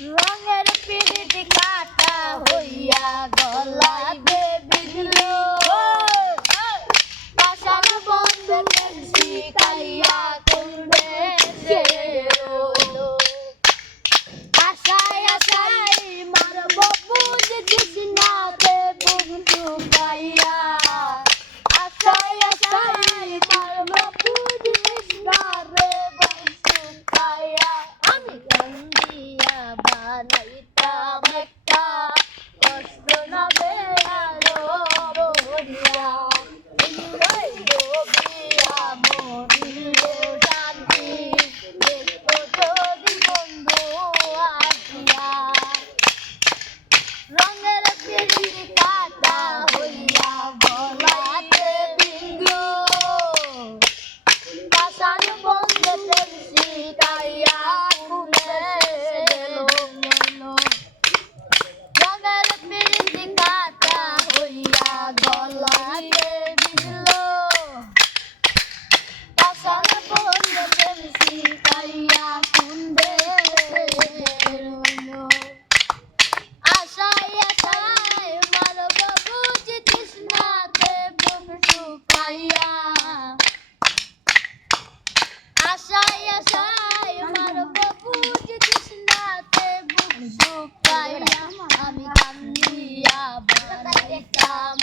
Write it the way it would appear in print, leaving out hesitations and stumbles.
রঙের পিরিত কাটা হইয়া গলাতে বিঁধলো পাষাণ বন্ধনে শিখাইয়া কুণ্ডে সে রইলো আশায় আশায় মারব বুঝ তৃষ্ণাতে বুক শুকাইয়া আশায় আশায় মারব বুঝ তৃষ্ণাতে বুক শুকাইয়া আমি কান্দিয়া বানাইতাম একটা কষ্ট নাবে আলো বলিয়া ডুবিয়া মরিলে শান্তি দেখতো যদি বন্ধু আসিয়া রঙের পিরিত কাটা হইয়া গলাতে বিঁধলো পাষাণ বন্ধনে শিখাইয়া কুণ্ডে গেল রঙের পিরিত কাটা হইয়া গলাতে বিঁধলো পাষাণ বন্ধনে শিখাইয়া কুণ্ডে রইল আশায় আশায় মারব বুঝ তৃষ্ণাতে বুক শুকাইয়া আশায় আশায় মারব বুঝ তৃষ্ণাতে বুক শুকাইয়া আমি কান্দিয়া বানাইতাম